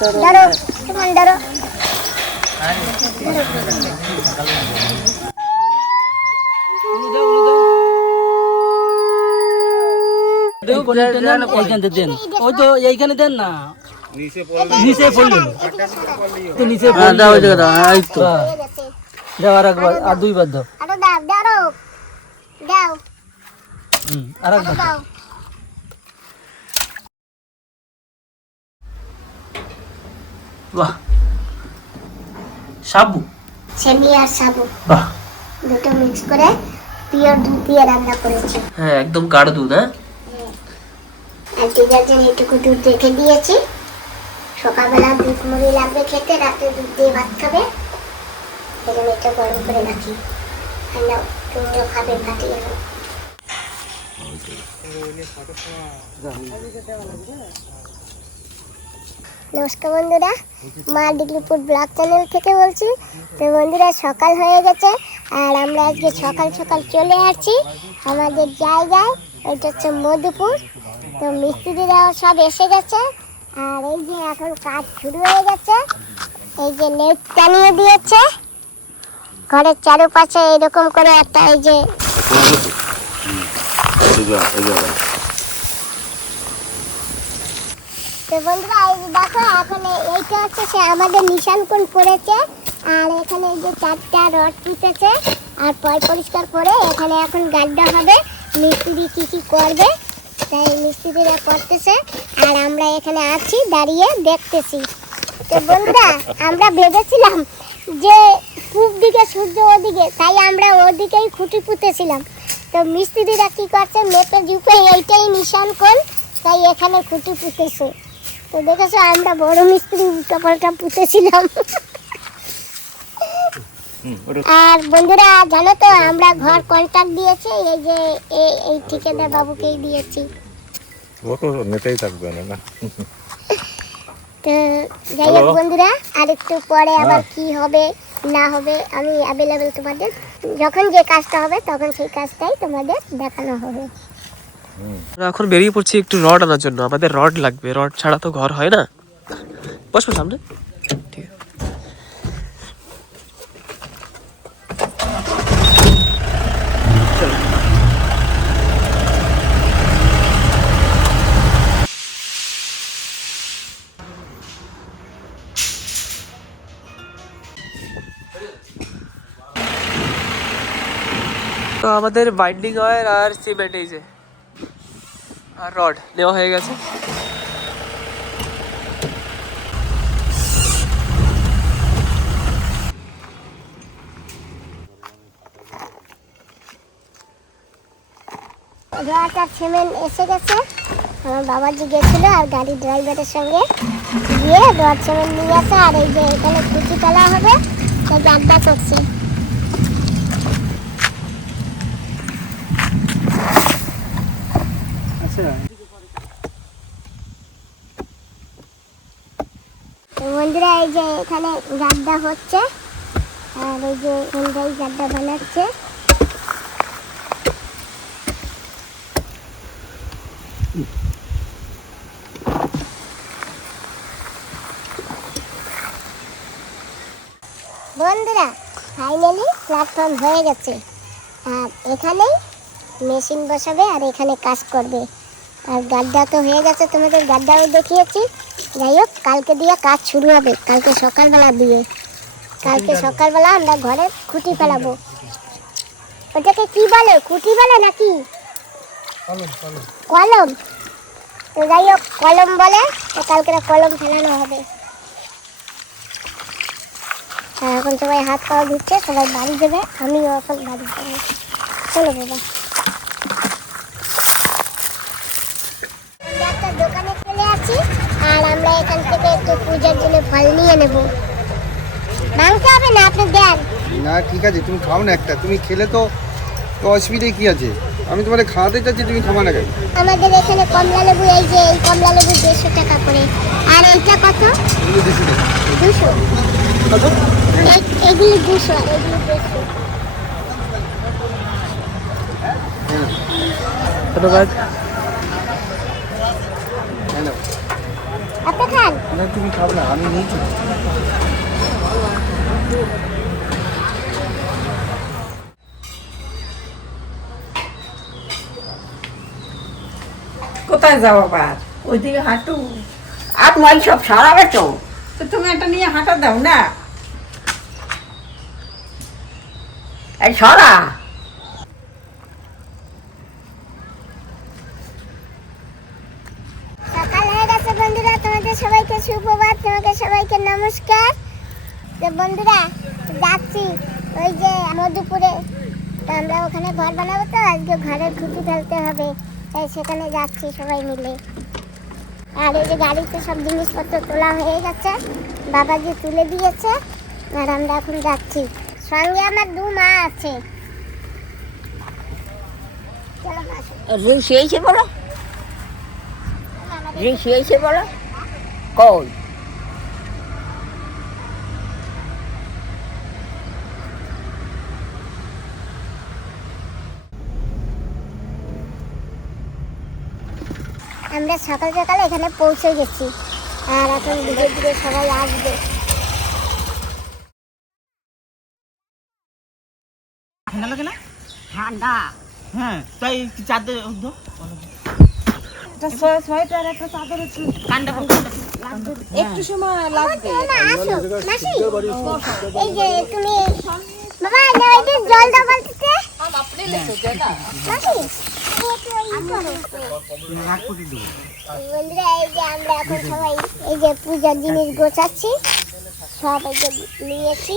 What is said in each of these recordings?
ধরো তোমার ধরো। দেন। ওই তো এইখানে দেন না। নিচে পড়ল তো নিচে হ্যাঁ দাও এই তো। হ্যাঁ, দাও আর একবার আর দুইবার দাও। দাও দাও দাও। হুম আর একবার বাহ। সাবু। সেমি আর সাবু। বাহ। দুটো মিক্স করে পিওর দুধ দিয়ে রান্না করেছি। হ্যাঁ একদম গাঢ় দুধ হ্যাঁ? আর ডিটারজেন্ট এটুকু দুধ রেখে দিয়েছি। সকালবেলা দুধ মুড়ি লাগবে খেতে রাতে দুধ দিয়ে ভাত খাবে। এজন্য এটা গরম করে রাখি। আর নাও তুমিও খাবে ফাটিয়ে নাও নমস্কার বন্ধুরা, মা ডিগ্রিপুর ব্লগ চ্যানেল থেকে বলছি। তো বন্ধুরা, সকাল হয়ে গেছে, আর আমরা আজকে সকাল সকাল চলে আসছি আমাদের জায়গায়, এটা হচ্ছে মধুপুর। তো মিস্ত্রিরা সব এসে গেছে, আর এই যে এখন কাজ শুরু হয়ে গেছে, এই যে নেট টানিয়ে দিয়েছে। ঘরের চারপাশে এরকম করে একটা এই যে। তো এখন এইটা হচ্ছে সে আমাদের নিশান আর এখানে যে চারটা রড আর পরিষ্কার করে এখানে এখন হবে, মিস্ত্রি কি কি করবে, তাই মিস্ত্রিরা করতেছে, আর আমরা এখানে আছি, দাঁড়িয়ে দেখতেছি। তো আমরা ভেবেছিলাম যে পূব দিকে, সূর্য ওদিকে, তাই আমরা ওদিকেই খুঁটি পুঁতেছিলাম। তো মিস্ত্রিরা কি করছে, মেপে জুপে এইটাই নিশান কোণ তাই এখানে খুঁটি পুঁতেছে। তো দেখেছ আমরা বড় মিস্ত্রি উল্টা পাল্টা পুঁতেছিলাম আর বন্ধুরা জানো তো আমরা ঘর কন্ট্রাক্ট দিয়েছি এই যে এই- ঠিকাদার বাবুকেই দিয়েছি। ও তো নেতাই থাকবে না তো যাই হোক বন্ধুরা আর একটু পরে আবার কি হবে না হবে আমি অ্যাভেলেবেল তোমাদের যখন যে কাজটা হবে তখন সেই কাজটাই তোমাদের দেখানো হবে। এখন বেরিয়ে পড়ছি একটু রড আনার জন্য। আমাদের রড লাগবে। রড ছাড়া তো ঘর হয় না। বসবো সামনে। তো আমাদের বাইন্ডিং ওয়্যার আর সিমেন্ট এই যে। আর রড নেওয়া হয়ে গেছে। রোয়াটার সিমেন্ট এসে গেছে। আমার বাবাজি গেছিল আর গাড়ি ড্রাইভারের সঙ্গে গিয়ে রোয়ার সিমেন্ট নিয়ে আসে আর এই যে এখানে কুচি তোলা হবে। তো গাড্ডা করছে। তো বন্ধুরা, এই যে এখানে গাড্ডা হচ্ছে, আর এই যে এখানটাই গাড্ডা বানাচ্ছে। বন্ধুরা ফাইনালি প্ল্যাটফর্ম হয়ে গেছে। আর এখানেই মেশিন বসাবে আর এখানে কাজ করবে। আর গাড্ডা তো হয়ে গেছে তোমাদের গাড্ডাও দেখিয়েছি। যাই হোক কালকে দিয়ে কাজ শুরু হবে। কালকে সকালবেলা দিয়ে কালকে সকালবেলা আমরা ঘরে খুঁটি ফেলাবো। ওটাকে কি বলে খুঁটি বলে নাকি? কলম তো যাই হোক কলম বলে তো কালকে কলম ফেলানো হবে। এখন সবাই হাত পাওয়া দিচ্ছে সবাই বাড়ি দেবে আমিও এখন বাড়ি যাব। চলো বাবা। এখান থেকে একটু পূজার জন্য ফল নিয়ে নেব। ভাঙতে হবে না আপনি দেন না ঠিক আছে তুমি খাও না একটা। তুমি খেলে তো তো অসুবিধায় কি আছে? আমি তোমাকে খাওয়াতে চাচ্ছি তুমি খাবা না কেন? আমাদের এখানে কমলা লেবু এই যে এই কমলা লেবু দেড়শো টাকা করে। আর এইটা কত? দুশো এগুলি দুশো। এগুলি দেড়শো। ধন্যবাদ আপনি খান। না তুমি খাবে না আমি নিয়েছি কোথায় যাব আবার? ওইদিকে হাঁটু। আর মাল সব সারাবে তো। তো তুমি একটা নিয়ে হাঁটা দাও না। এই সরা সকাল হয়ে গেছে বন্ধুরা তোমাদের সবাইকে সুপ্রভাত তোমাকে সবাইকে নমস্কার। তো বন্ধুরা যাচ্ছি ওই যে মধুপুরে। তো আমরা ওখানে ঘর বানাবো তো আজকে ঘরের খুঁটি ফেলতে হবে। তাই সেখানে যাচ্ছি সবাই মিলে। আর এই যে গাড়িতে সব জিনিসপত্র তোলা হয়ে গেছে বাবাজি তুলে দিয়েছে আর আমরা এখন যাচ্ছি। সঙ্গে আমার দু মা আছে। শুয়েছে বলো। শুয়েছে বলো। কই আমরা সকাল সকাল এখানে পৌঁছে গেছি। আর এখন ধীরে ধীরে সবাই আসবে। ঠান্ডা লাগে না? ঠান্ডা। হ্যাঁ তাই চাঁদে একটু সময় লাগবে। না আসো। মাসি এই যে তুমি বাবা না যে জল দাও বালতিতে মাসি বন্ধুরা এই যে আমরা এখন সবাই এই যে পূজার জিনিস গোছাচ্ছি সব এই যে নিয়েছি।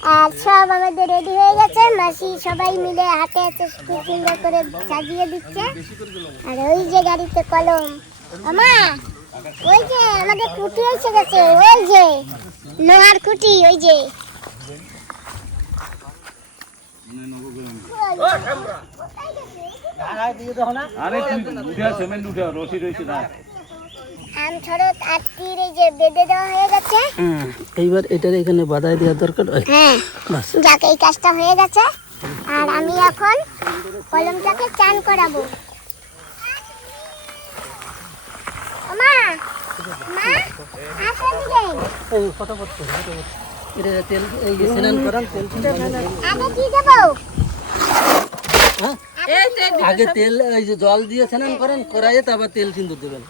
আর সব আমাদের রেডি হয়ে গেছে। মাসি সবাই মিলে হাতে হাতে খুব সুন্দর করে সাজিয়ে দিচ্ছে। আর ওই যে গাড়িতে কলম। আমা ওই যে আমাদের কুটি এসে গেছে ওই যে লোহার কুটি ওই যে। আরে তুই উঠা সিমেন্ট উঠা রশি রয়েছে না এইবার এটার এখানে বাধাই দেওয়ার দরকার হ্যাঁ। যাক এই কাজটা হয়ে গেছে। আর আমি এখন কলমটাকে চান করাবো। মা মা আসো এই ফটাফট করে ফটাফট। এটা তেল এই যে স্নান করান তেল কিন্তু আগে কি দেবো? হ্যাঁ? আগে তেল এই যে জল দিয়ে স্নান করেন করাইয়ে তারপর তেল কিন্তু দেবেন।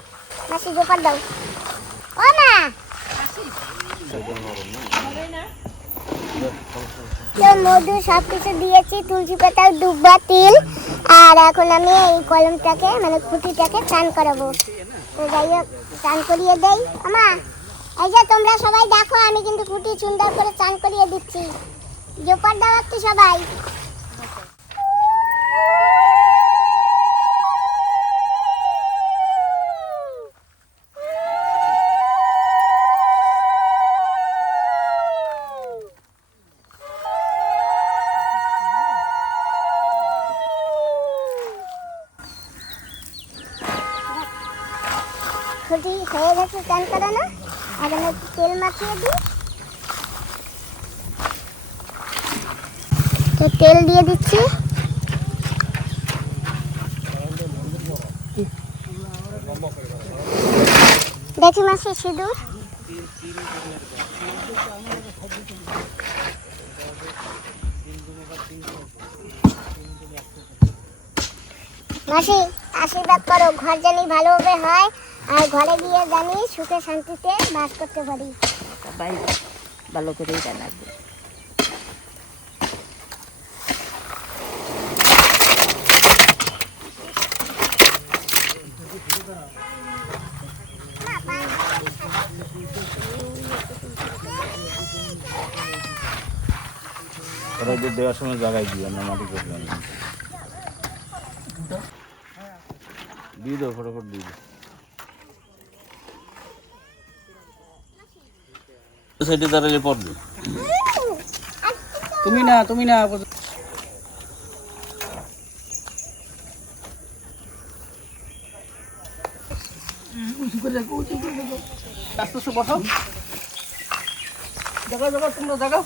মাসি গোপাল দাও ও মা তো মধু সব কিছু দিয়েছি, তুলসী পাতা, দুব্বা, তিল। আর এখন আমি এই কলমটাকে মানে খুঁটিটাকে চান করাবো। তো যাই হোক, চান করিয়ে দেই। আমা এই যে তোমরা সবাই দেখো, আমি কিন্তু খুঁটি সুন্দর করে চান করিয়ে দিচ্ছি। জোপার দাও একটু সবাই। চান করানো আমি একটু তেল মাখিয়ে দিই। তো তেল দিয়ে দিচ্ছি। দেখি মাসি সিঁদুর। মাসি, আশীর্বাদ করো, ঘর জানি ভালোভাবে হয়। আর ঘরে গিয়ে জানি সুখে শান্তিতে বাস করতে পারি। সবাই ভালো করেই জানাবে। ওরা যে দেওয়ার সময় জায়গায় দিয়ে না মাটি করবেন দিয়ে দাও ফটোফট দিয়ে দাও। সাইডে দাঁড়ালে পড়বে। তুমি না তুমি না বসো। তোমরা জায়গা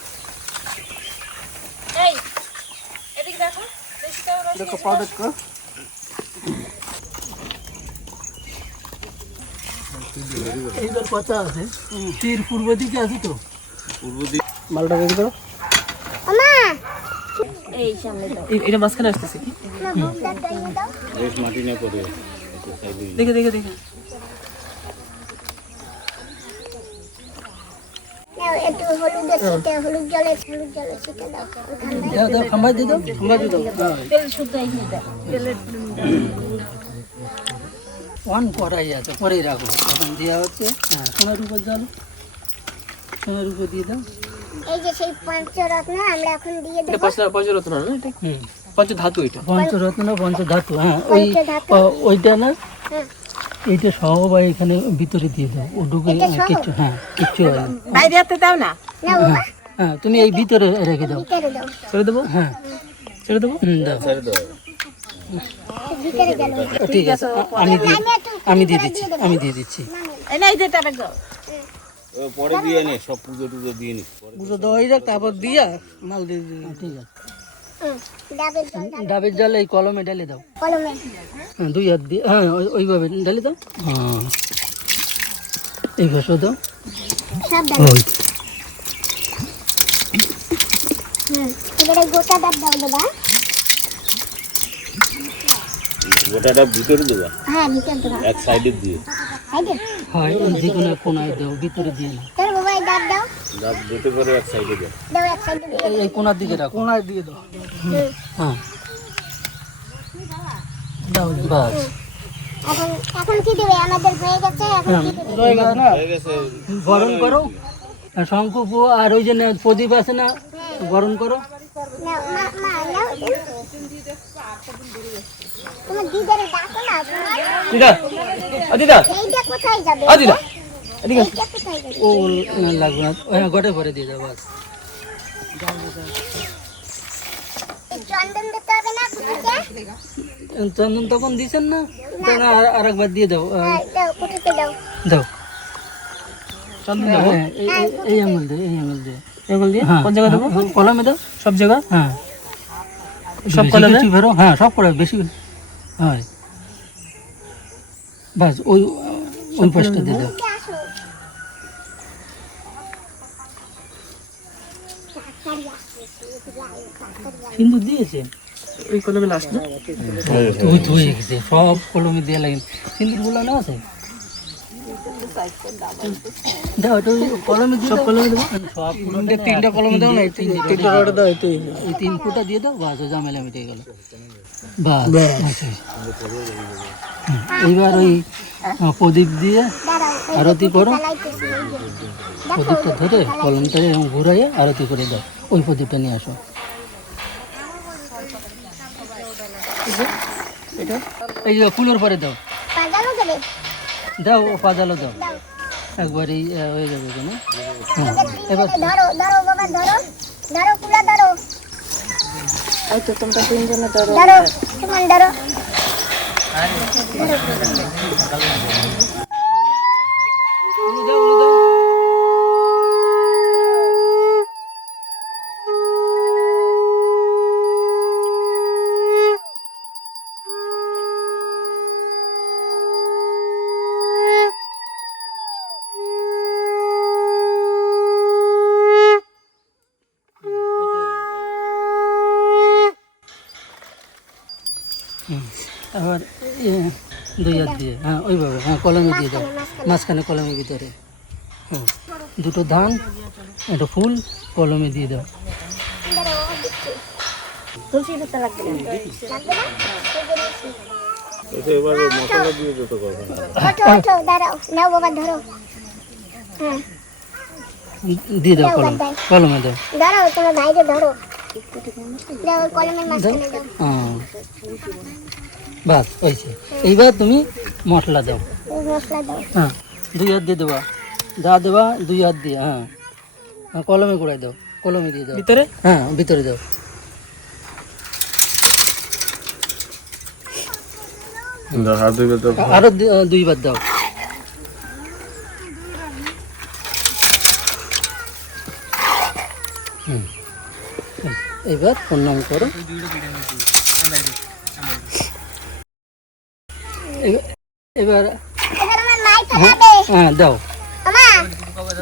দেখো পাও এইবার কথা আছে। তীর পূর্ব দিকে আছে তো? পূর্ব দিক। মালটা বের করো এই সামনে এটা মাঝখানে আসতেছে। না বেশ মাটি নিয়ে পড়ে দেখে দেখে দেখে। নাও একটু হলুদের ছিটে হলুদ জলে হলুদ জলে ছিটে দাও। ওখানে দাও দাও। খাম্বাই দিয়ে দাও। খাম্বাই দিয়ে দাও। হ্যাঁ তেল শুদ্ধ তেলের অন করাই আছে পরেই রাখো এখন দেওয়া হচ্ছে হ্যাঁ সোনার উপর জল। সোনার উপর দিয়ে দাও। এই যে সেই পঞ্চরত্ন আমরা এখন দিয়ে এটা পঞ্চরত্ন না এটা? হুম। পঞ্চ ধাতু এটা। পঞ্চরত্ন পঞ্চধাতু হ্যাঁ ওই ওইটা না? হ্যাঁ। এইটা সবাই এখানে ভিতরে দিয়ে দাও। ও ঢুকে কিচ্ছু হ্যাঁ কিচ্ছু হয় না। বাইরে হাতে দাও না। না হ্যাঁ তুমি এই ভিতরে রেখে দাও। ছেড়ে দেবো? হ্যাঁ ছেড়ে দেবো? হুম দাও। ছেড়ে দাও। ঠিক আছে আমি দিয়ে আমি দিয়ে দিচ্ছি আমি দিয়ে দিচ্ছি। পরে দিয়ে নে সব পুজো টুজো দিয়ে নি। পুজো দেওয়াই রাখ তারপর দিয়া মাল দিয়ে দিবি। ঠিক আছে। ডাবের জল দাও। ডাবের জল এই কলমে ঢেলে দাও। কলমে। হ্যাঁ দুই হাত দিয়ে হ্যাঁ ওই- ওইভাবে ঢেলে দাও। হ্যাঁ এই ঘষো দাও। ওই। হুম এবারে গোটা ডাব দাও দাদা। গোটাটা ভিতরে দেবা। হ্যাঁ ভিতরে দাও এক সাইডে দিয়ে। হয় যে কোনো কোনায় দাও ভিতরে দিয়ে না তোর বাবা ডাব দাও। করে এক সাইডে দাও। দাও এক সাইডে এই কোনার দিকে রাখো। কোনায় দিয়ে দাও। হ্যাঁ। দাও। বাস। এখন এখন কি দেবে? আমাদের হয়ে গেছে এখন কি দেবে? রয়ে গেছে না? হয়ে গেছে। বরণ করো। আর আর ওই যে প্রদীপ আছে না বরণ করো। না দিদা। ও দিদা। এইটা কোথায় যাবে? ও দিদা। এদিকে আসো। এইটা কোথায় যাবে? ও না, লাগবে না। হ্যাঁ গোটে পরে দিয়ে দাও বাস। চন্দন দিতে হবে না কুটিতে তখন দিছেন না? তখন আর- আর একবার দিয়ে দাও হ্যাঁ দাও চন্দন হ্যাঁ, এই- এই- আঙুল দিয়ে এই আঙুল দিয়ে এগুলো দিয়ে? হ্যাঁ। কোন জায়গায় দেবো? হ্যাঁ, কলমে দাও? সব জায়গা? হ্যাঁ। সব কলমে? বেরো। হ্যাঁ সব করে বেশি হয়। বাস ওই ওই পাশটা দিয়ে দাও। কিন্তু দিয়েছে? ওই কলমে লাস্ট না? তুই তুই গেছে। সব কলমে দেওয়া লাগে সিন্দুরগুলো না আছে? তিনটা তিনটা কলমে দাও না? তিন- তিনটা দাও এই এই তিন ফুটা দিয়ে দাও বাস ঝামেলা মিটে গেল। বাস এইবার ওই প্রদীপ দিয়ে আরতি করো। প্রদীপটা ধরে কলমটা ঘুরাইয়ে আরতি করে দাও। ওই প্রদীপটা নিয়ে আসো। এটা? এই যে ফুলের পরে দাও। দাও ও পাজালো দাও। দাও একবারই হয়ে যাবে কেন এবার ধরো ধরো বাবা ধরো। ধরো কুলা ধরো। এই তো তোমরা তিনজনে ধরো। ধরো তোমরা ধরো? আবার কলমে দিয়ে দাও। মাঝখানে কলমের ভিতরে। হুম দুটো ধান একটা ফুল কলমে দিয়ে দাও। দিয়ে ধরো। হ্যাঁ। দিয়ে দাও কলম কলমে দাও। দাঁড়াও তোমার ভাইকে ধরো। বাস এইবার তুমি মশলা দাও। মশলা দাও হ্যাঁ দুই হাত দিয়ে দেবা। যা দেবা দুই হাত দিয়ে হ্যাঁ। হ্যাঁ, কলমে করে দাও কলমে দিয়ে দাও। ভিতরে? হ্যাঁ ভিতরে দাও। আরও দু- দুইবার দাও। এবার প্রণাম করো। এবার- এবার এবার আমার মাই ফেলাবে হ্যাঁ দাও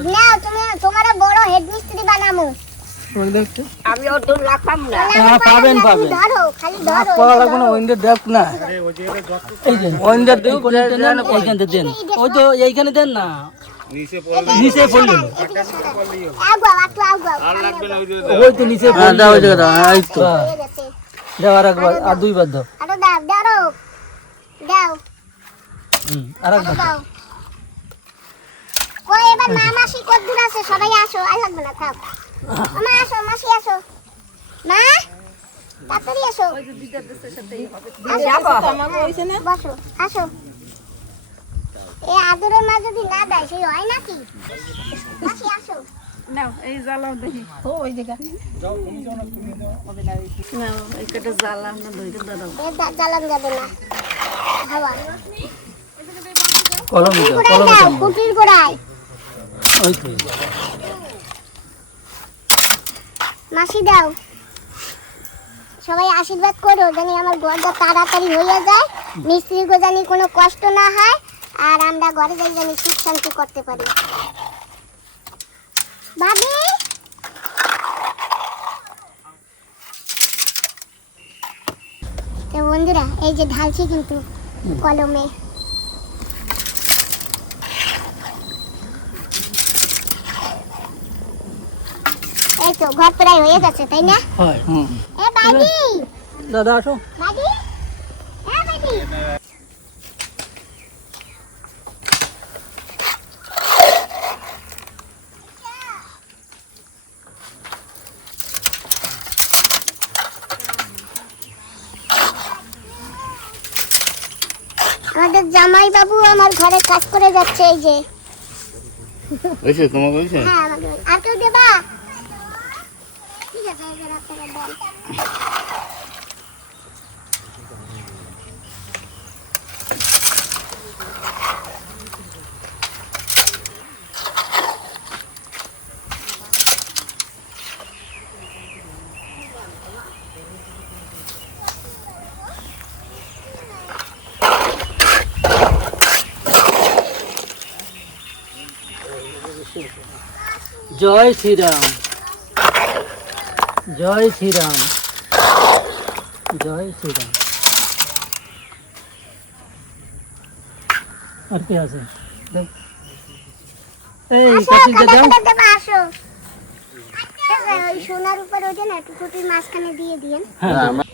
নাও তুমি তোমার বড় হেড মিস্ত্রি বানামু আমি ও দূর রাখলাম না হ্যাঁ পাবেন পাবেন ধরো খালি ধরো পাওয়া লাগবে না ওইন্দের দেখ না দেন দেন ওই তো এইখানে দেন না নিচে পড়লে আগাও ওই তো নিচে হ্যাঁ দাও ওই দাও এই তো দাও আর একবার আর দুইবার দাও আরও দাও দাও দাও হুম আর একবার দাও কই এবার মা মাসি কত দূর আছে? সবাই আসো আর লাগবে না থাক। মা আসো মাসি আসো। মা তাড়াতাড়ি আসো। বসো আসো। এই আদরের মা যদি না দেয় সেই হয় নাকি? মাসি আসো। নাও এই জ্বালাও দেখি। ও ওই জায়গা নাও এই কটা জ্বালাও না ধরে দাও এ যাবে না। হাওয়া কলম দাও কুটির কলম দাও দাও। কুটির গোড়ায় মাসি দাও। সবাই আশীর্বাদ করো জানি আমার ঘরটা তাড়াতাড়ি হয়ে যায়। মিস্ত্রিকে জানি কোনো কষ্ট না হয়, আর আমরা ঘরে যাই জানি সুখ শান্তি করতে পারি। ভাবি? বন্ধুরা, এই যে ঢালছি কিন্তু কলমে। ঘর প্রায় হয়ে গেছে তাই না? হয়। এ বাদি দাদা আসো। বাদি হ্যাঁ বাদি আমাদের জামাই বাবু আমার ঘরে কাজ করে যাচ্ছে এই যে। তোমাকে হ্যাঁ আমাদের আর কেউ দেবা ঠিক আছে এবার আপনারা দেন জয় শ্রীরাম। জয় শ্রীরাম। জয় শ্রীরাম। আর কে আছে? এই কাঠিটা দাও সোনার উপর ওঠে না একটু খুঁটির মাঝখানে দিয়ে দিয়েন। হ্যাঁ।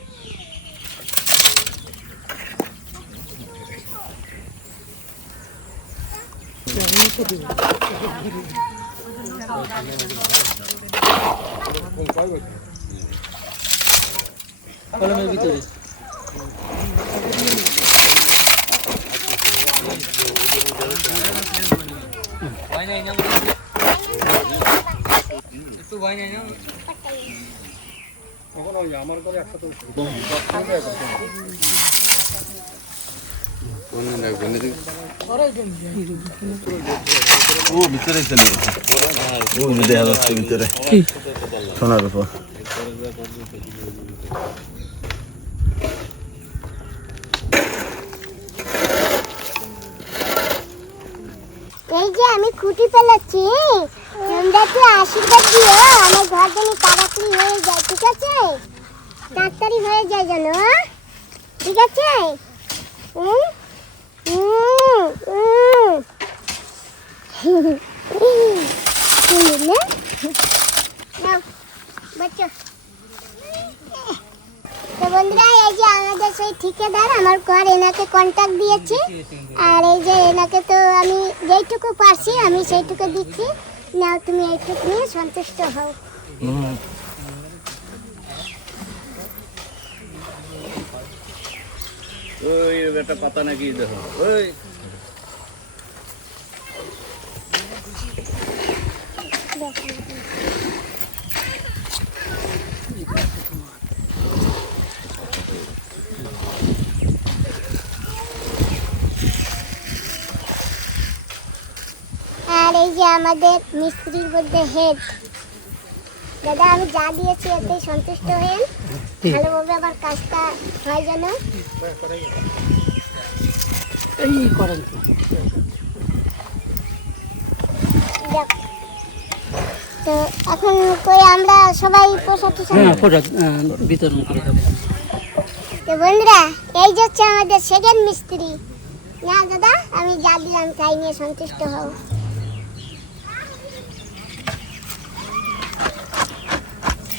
কলমের ভিতরে ও ভিতরে চলে গেছে এই যে আমি খুঁটি ফেলেছি। আশীর্বাদ দিও, আমার ঘর যেন তাড়াতাড়ি হয়ে যায়, ঠিক আছে? তাড়াতাড়ি হয়ে যায় যেন হ্যাঁ? ঠিক আছে? হুম হুম হুম সুন্দর না নাও, বাচ্চা। তো বন্ধুরা, এই যে আমাদের সেই ঠিকাদার, আমার ঘর, এনাকে কন্ট্যাক্ট দিয়েছি। আর এই যে এনাকে তো আমি যেইটুকু পারছি, আমি সেইটুকু দিচ্ছি। নাও তুমি এইটুকু নিয়ে সন্তুষ্ট হও। ওই পাতা নাকি দেখো আর এই যে আমাদের মিস্ত্রির মধ্যে হেড দাদা আমি যা দিয়েছি এতে সন্তুষ্ট হয়ে ভালোভাবে আমার কাজটা হয় যেন। এই করেন তো। এখন কই আমরা সবাই পোশাক হ্যাঁ ফটো বিতরণ করে দেবো। তো বন্ধুরা এই যে হচ্ছে আমাদের সেকেন্ড মিস্ত্রি। না দাদা আমি যা দিলাম তাই নিয়ে সন্তুষ্ট হও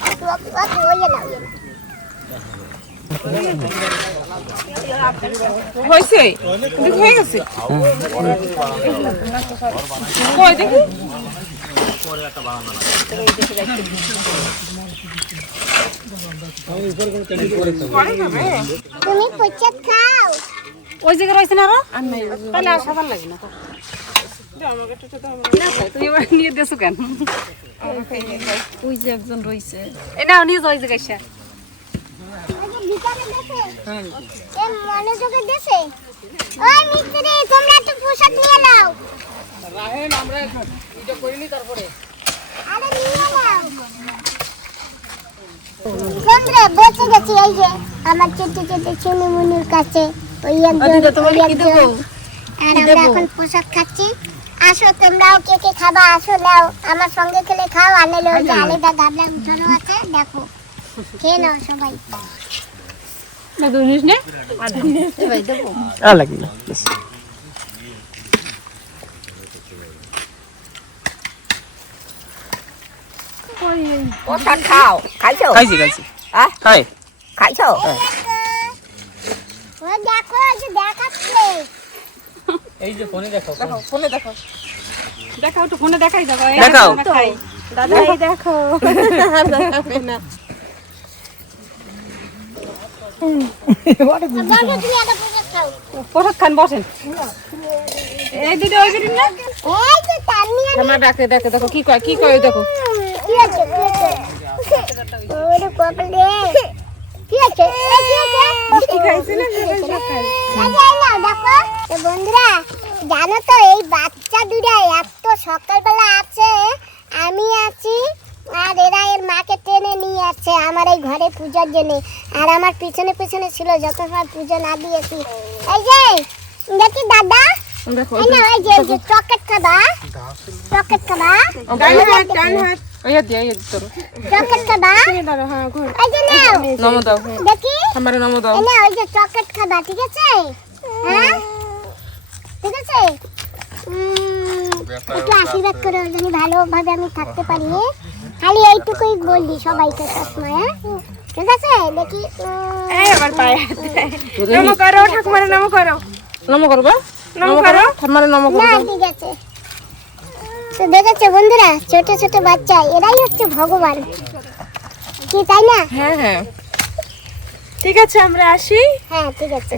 ওকে, ওকে, ওই যে নাও, ওই যে নাও। হয়েছে হয়ে গেছে? কই দেখি। তুমি পচা খাও। ওই জায়গায় রয়েছে না আরও? তাহলে আর সবার লাগে না। তো। তুই নিয়ে দেছো কেন? ওই যে একজন রয়েছে এ নিয়ে যাও ওই জায়গায় সে। আমার চেটে চেটে চুনি মুনির কাছে ওই একজন আর আমরা এখন পোশাক খাচ্ছি। আসো তোমরাও কে কে খাবা? আসো নাও। আমার সঙ্গে খেলে খাও আনেলে ওই যে আলাদা গাবলা উঠানো আছে দেখো। খেয়ে নাও সবাই। আর লাগবে না। পোশাক খাও। খাইছো? খাইছি খাইছি। আহ? খাই খাইছো? ও দেখো ওই যে দেখাচ্ছে এই যে ফোনে দেখাও ফোনে দেখো দেখাও তো ফোনে দেখাই যাব দেখাও। দাদা এই দেখো বলো তুমি পোশাক খান বসেন এই দুটো ওই দুটো না এই যে তান্নি আমার ডাকে দেখে দেখো কি কয় কি কয় দেখো কি আছে কি আছে কি আছে এই কি আছে কি খাইছে না সব খাই আচ্ছা, এই নাও, দেখো তো বন্ধুরা জানো তো এই বাচ্চা দুটা এত সকালবেলা আছে আমি আছি আর এরা এর মাকে টেনে নিয়ে আসছে আমার এই ঘরে পূজার জন্য। আর আমার পিছনে পিছনে ছিল যত সময় পুজো না দিয়েছি। এই যে দেখি দাদা দেখো এই যে চকেট খাবা। চকেট খাবা। খাবা। দাঁড়া হ্যাঁ ঘর। এই যে নাও। নমো দাও। দেখি। আমার নমো দাও। এই না ওই যে চকলেট খাবা ঠিক আছে? হ্যাঁ? ঠিক আছে? একটু আশীর্বাদ করো যেন ভালোভাবে আমি থাকতে পারি হ্যাঁ? খালি এইটুকুই বললি সবাইকে সবসময় হ্যাঁ? ঠিক আছে? দেখি উম, এই আমার পায়ে। নমো করো ঠাকুমারে নমো করো। নমো করবা নমো করো ঠাকুমারে নমো করো। না ঠিক আছে। তো দেখেছ বন্ধুরা ছোট ছোট বাচ্চা এরাই হচ্ছে ভগবান। কি তাই না? হ্যাঁ হ্যাঁ। ঠিক আছে আমরা আসি। হ্যাঁ ঠিক আছে।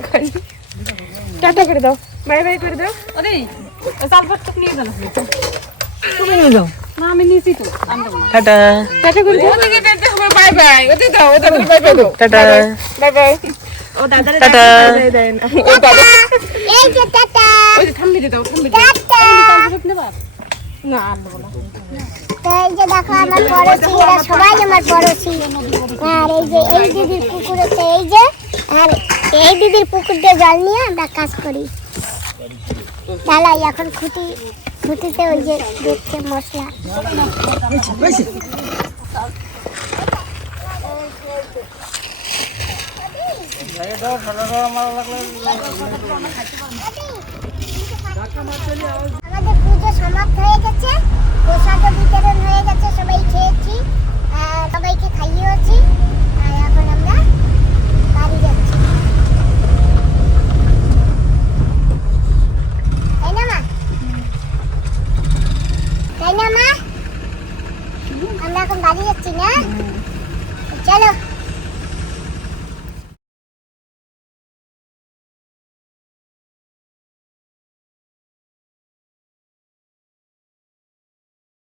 টাটা করে দাও। বাই বাই করে দাও। আরে নিয়ে যাও তুমি নিয়ে যাও না আমি নিয়েছি তো আনব টাটা। টাটা করে দাও। ওদিকে দিতে হবে বাই বাই। ওদিকে দাও ওদিকে বাই বাই দাও টাটা। Bye bye. ও দাদারে টাটা। দেয় দেয় এই যে টাটা। ওই যে দাও থাম্বি দাও টাটা। না আর দেবো না এই যে দেখো আমার পড়োশি এরা সবাই আমার পড়োশি। আর এই যে এই দিদির পুকুর আছে এই যে আর এই দিদির পুকুর দিয়ে জল নিয়ে আমরা কাজ করি। ঢালাই এখন খুঁটি, খুঁটিতে ওই যে দেখছে মশলা। আমাদের পুজো সমাপ্ত হয়ে গেছে প্রসাদও বিতরণ হয়ে গেছে, সবাই খেয়েছি সবাইকে খাইয়েওছি, আর এখন আমরা বাড়ি যাচ্ছি তাই না মা তাই না মা? আমরা এখন বাড়ি যাচ্ছি না? চলো।